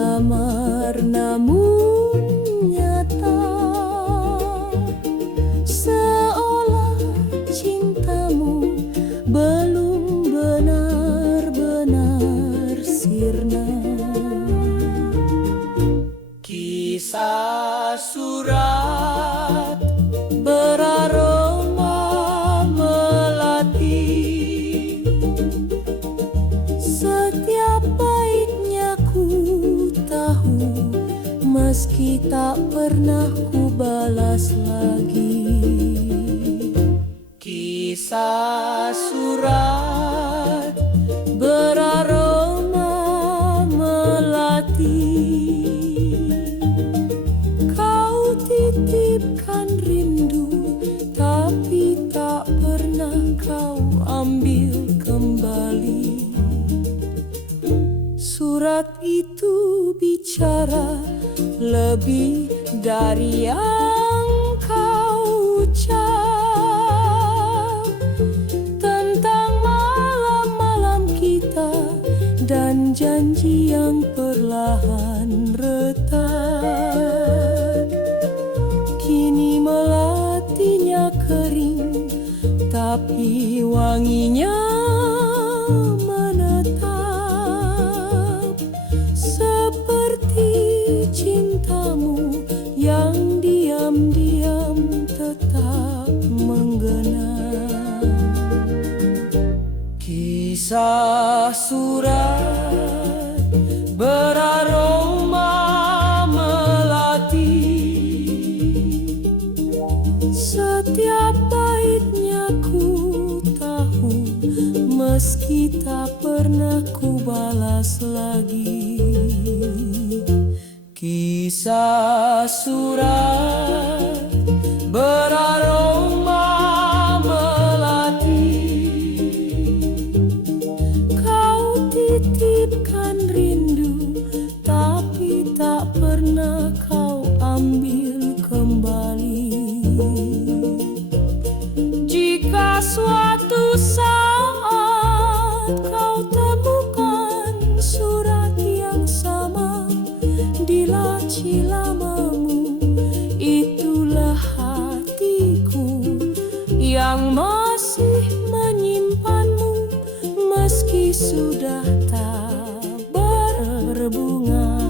samar namun nyata, seolah cintamu belum benar-benar sirna. Kisah surat beraroma melati, setiap baitnya ku tahu, meski tak pernah ku balas lagi. Kisah surat beraroma melati, kau titipkan rindu, tapi tak pernah kau ambil kembali. Surat itu bicara lebih dari yang kau ucap, tentang malam-malam kita dan janji yang perlahan retak. Kini melatinya kering, tapi wanginya menetap, seperti cintamu yang diam-diam tetap menggenang. Kisah surat beraroma melati, setiap baitnya ku tahu, meski tak pernah ku balas lagi. Kisah surat beraroma melati, kau titipkan rindu, tapi tak pernah kau ambil kembali. Jika suatu saat kau temukan surat yang sama di laci lamamu, itulah hatiku yang masih menyimpanmu, meski sudah tak berbunga.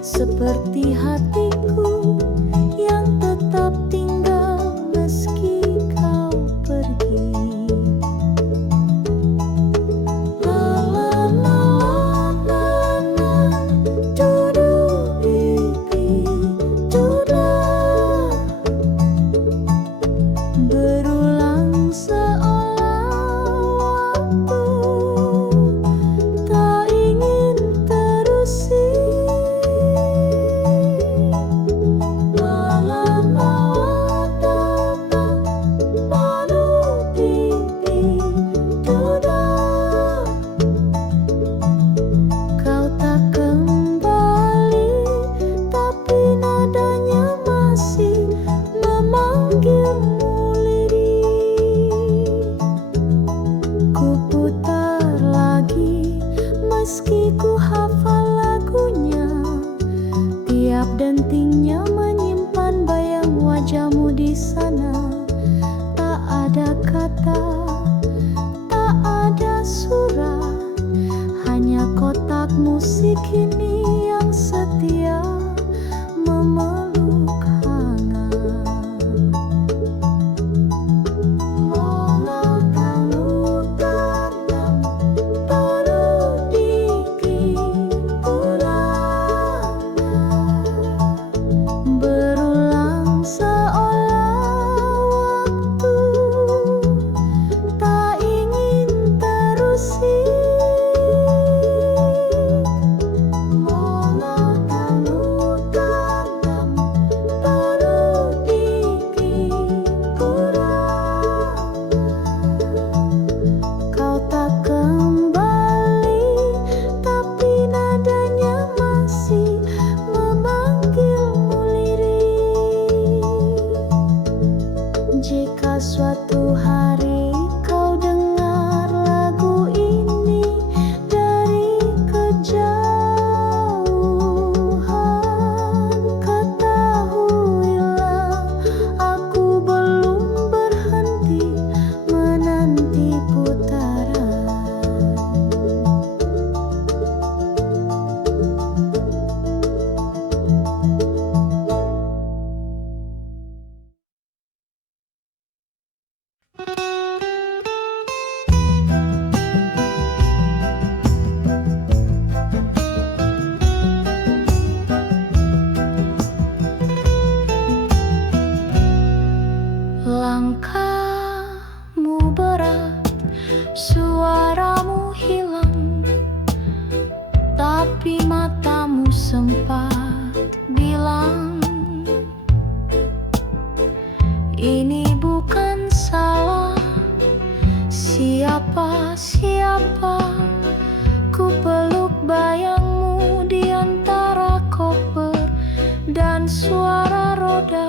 Seperti hatiku yang tetap tinggal meski kau pergi. La la la la la, dudu pipi duda, berulang seolah waktu tak ingin terusi. Meski ku hafal lagunya, tiap dentingnya menyimpan bayang wajahmu di sana. Tak ada kata, tak ada surat, hanya kotak musik ini yang setia memeluk hangat. Ini bukan salah siapa-siapa. Ku peluk bayangmu di antara koper dan suara roda.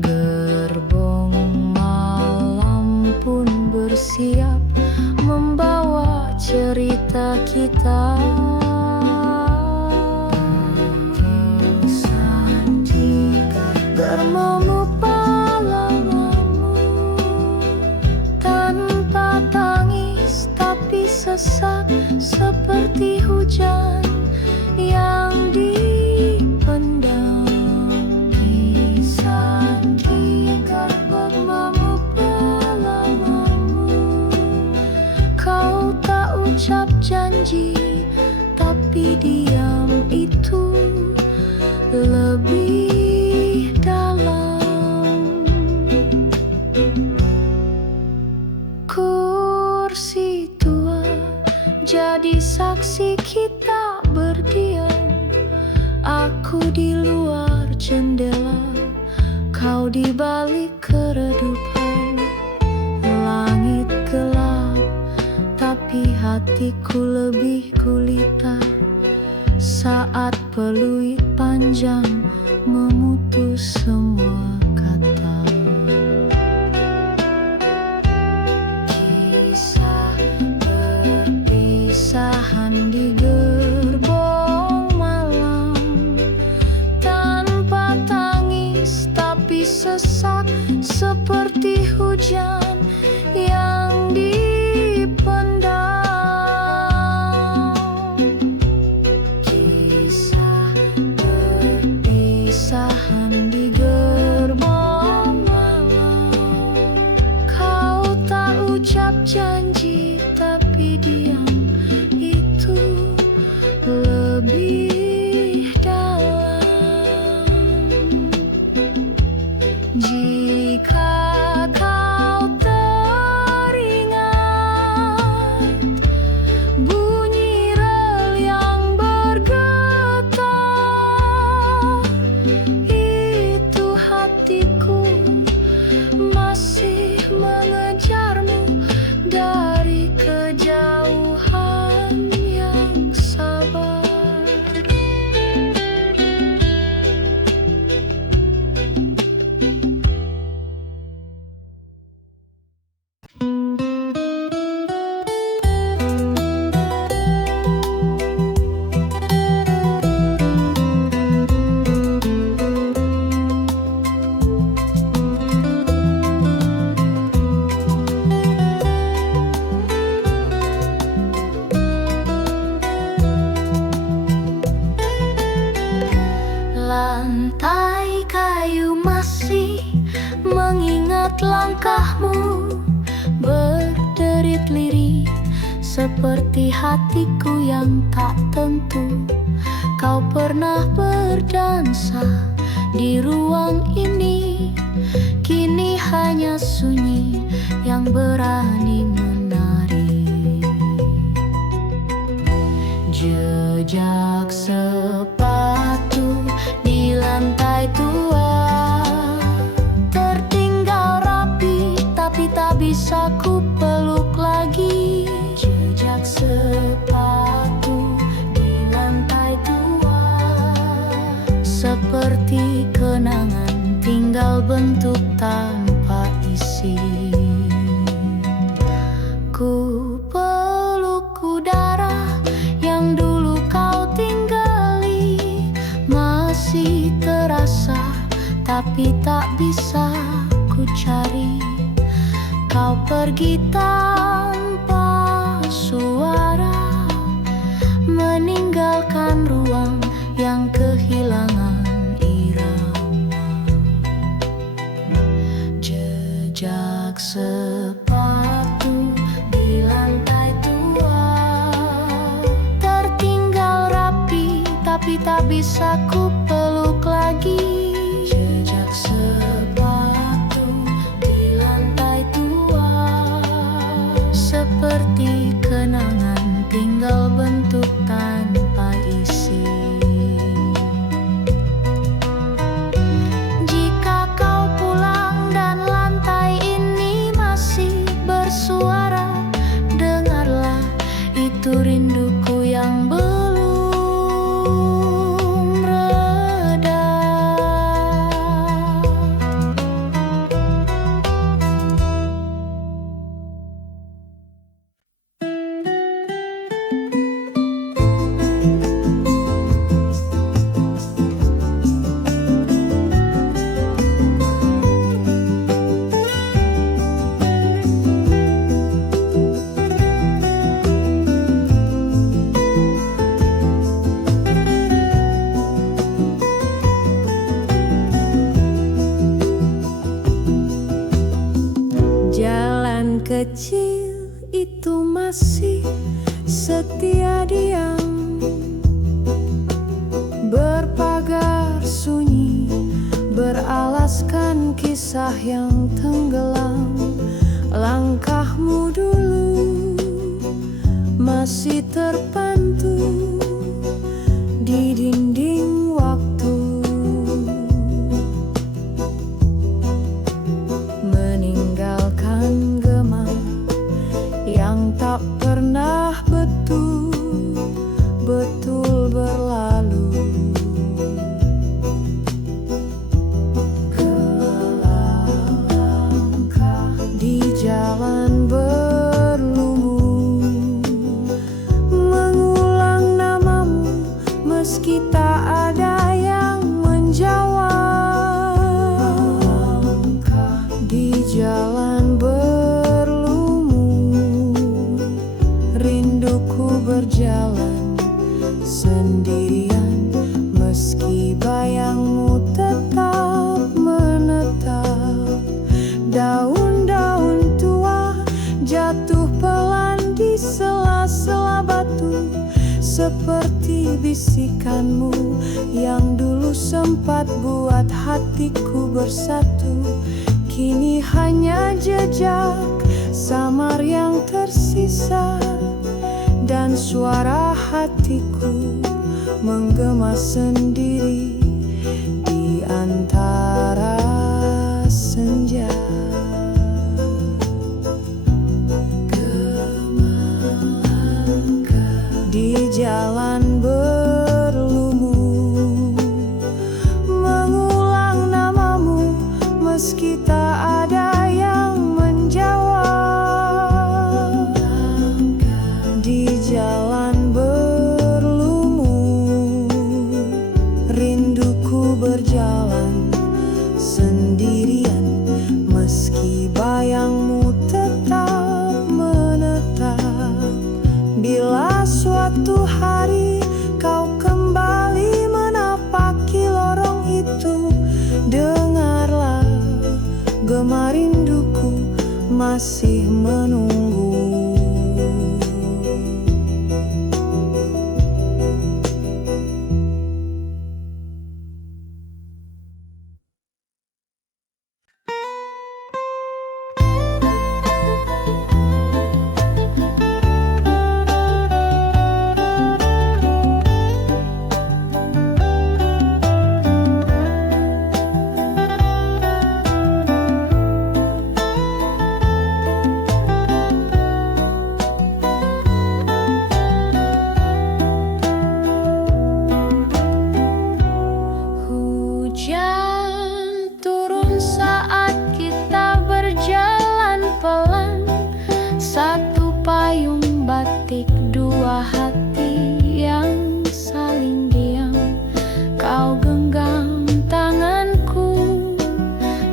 Gerbong malam pun bersiap membawa cerita kita. Dermamu palawamu tanpa tangis tapi sesak seperti hujan yang dipendam. Kisah jika dermamu palawamu, kau tak ucap janji tapi diam itu lebih dalam. Kursi tua jadi saksi kita berdiam. Aku di luar jendela, kau di balik keredupan. Langit gelap, tapi hatiku lebih gulita saat peluit panjang memutus semua kata. Kisah perpisahan di gerbong malam, tanpa tangis tapi sesak seperti hujan yang dipendam. Kisah perpisahan di gerbong malam, kau tak ucap janji tapi diam itu lebih dalam. Jika kau teringat bunyi rel yang bergetar, itu hatiku masih mengejarmu dari kejauhan yang sabar. Lantai kayu masih mengingat langkahmu, berderit lirih seperti hatiku yang tak tentu. Kau pernah berdansa di ruang ini, kini hanya sunyi yang berani menari. Jejak sepatu di lantai tua tertinggal rapi, tapi tak bisa ku peluk lagi. Jejak sepatu di lantai tua seperti kenangan tinggal bentuk tanpa isi. Ku peluk udara yang dulu kau tinggali, masih terasa tapi tak bisa ku cari. Kau pergi tanpa suara, meninggalkan ruang yang kehilangan irama. Jejak sepatu di lantai tua tertinggal rapi, tapi tak bisa ku peluk lagi. Jejak sepatu di lantai tua seperti kenangan tinggal bentuk tanpa isi. Jika kisah yang tenggelam. Langkahmu dulu masih terpantul di dinding waktu, meninggalkan gema yang tak pernah betul-betul berlalu. Langkah di jalan berlumur, mengulang namamu meski tak ada yang menjawab. Langkah di jalan berlumur, rinduku berjalan sendirian meski bayangmu tetap menetap. Daun-daun tua jatuh pelan di sela-sela batu, seperti bisikanmu yang dulu sempat buat hatiku bersatu. Kini hanya jejak samar yang tersisa, dan suara hatiku menggema sendiri di antara senja. Di jalan berlumur, mengulang namamu meski tak ada yang menjawab. Di jalan berlumur, rinduku berjalan sendirian meski bayangmu tetap menetap. Bila suatu hari kau kembali menapaki lorong itu, dengarlah gema rinduku masih menunggu. Dua hati yang saling diam, kau genggam tanganku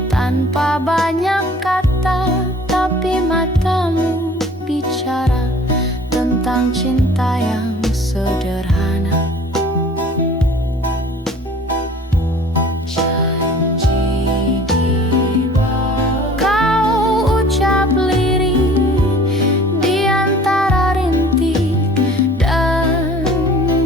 tanpa banyak kata, tapi matamu bicara tentang cinta yang sederhana. Janji di bawah kau ucap lirih di antara rintik dan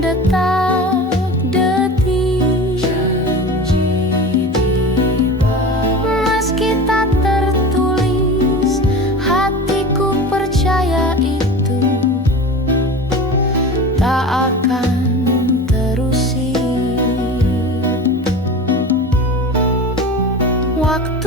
detak-detik. Janji di bawah meski tak tertulis, hatiku percaya itu tak akan terusik. Waktu